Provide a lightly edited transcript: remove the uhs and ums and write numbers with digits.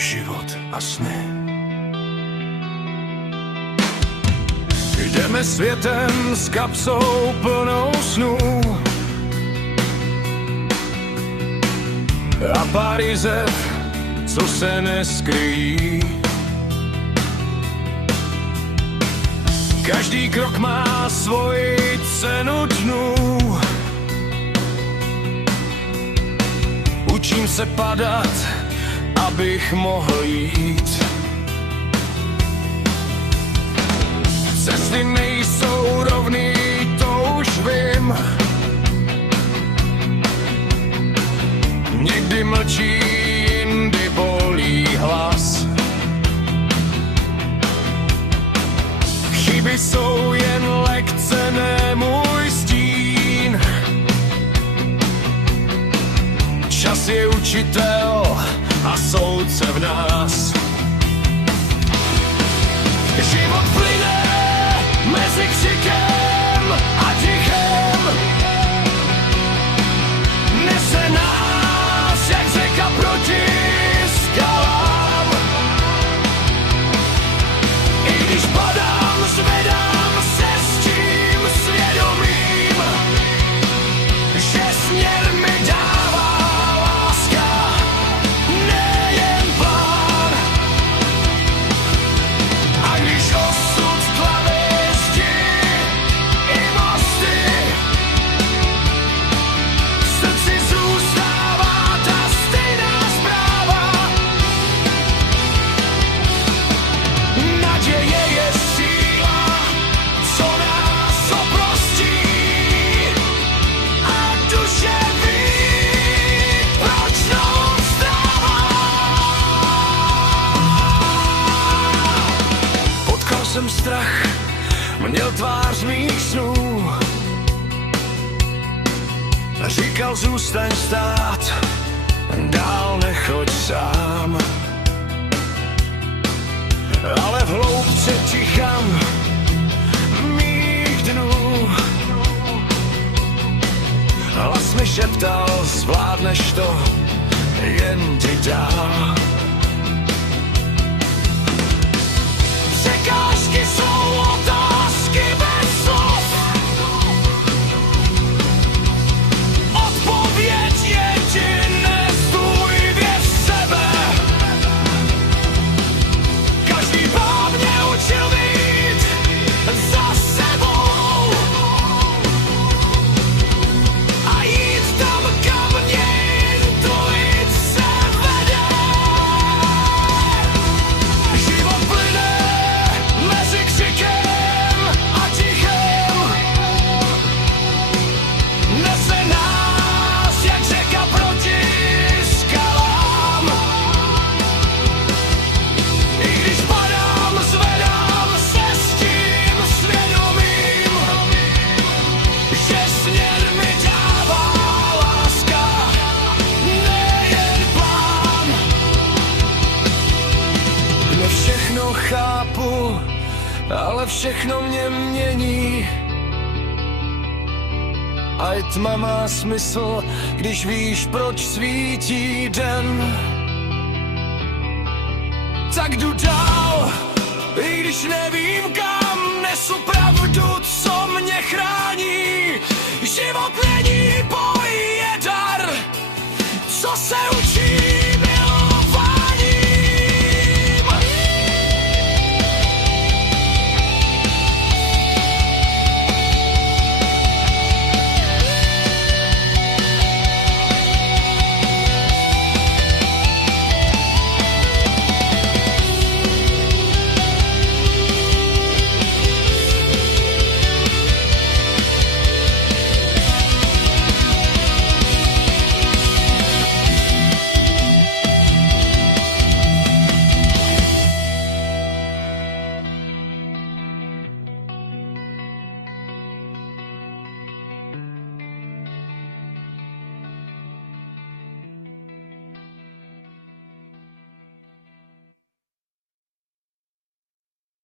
život a sny. Jdeme světem s kapsou plnou snů a pár jizev, co se neskryjí. Každý krok má svoji cenu dnů. Učím se padat, abych mohl jít. Cesty nejsou rovný, to už vím. Někdy mlčí, jindy bolí hlas. Chyby jsou jen lekce, ne můj stín. Čas je učitel a soudce v nás. Život plyne mezi křikem a tichem. Nese nás jak řeka proti skalám. I když padám, zvedám se s tím svědomím, že směr mi dává láska, nejen plán. A když osud klave zdi i mosty, v srdci zůstává ta stejná zpráva. Naděje je síla, co nás oprostí, a duše ví, proč znovu vstává. Potkal jsem strach, měl tvář mých snů. Říkal, zůstaň stát, dál nechoď sám. Ale v hloubce ticha mých dnů hlas mi šeptal, zvládneš to, jen ty dál. Překážky jsou otázky bez slov. Odpověď jediné, stůj věř v sebe. Každý pán mě učil být za sebou a jít tam, kam mě intuice vede. Život plyne mezi křikem a tichem. Nese nás jak řeka proti skalám. I když padám, zvedám se s tím svědomím, že směr mi dává láska, nejen plán. Ne všechno chápu, ale všechno mě mění. A i tma má smysl, když víš, proč svítí den. Tak jdu dál, i když nevím kam.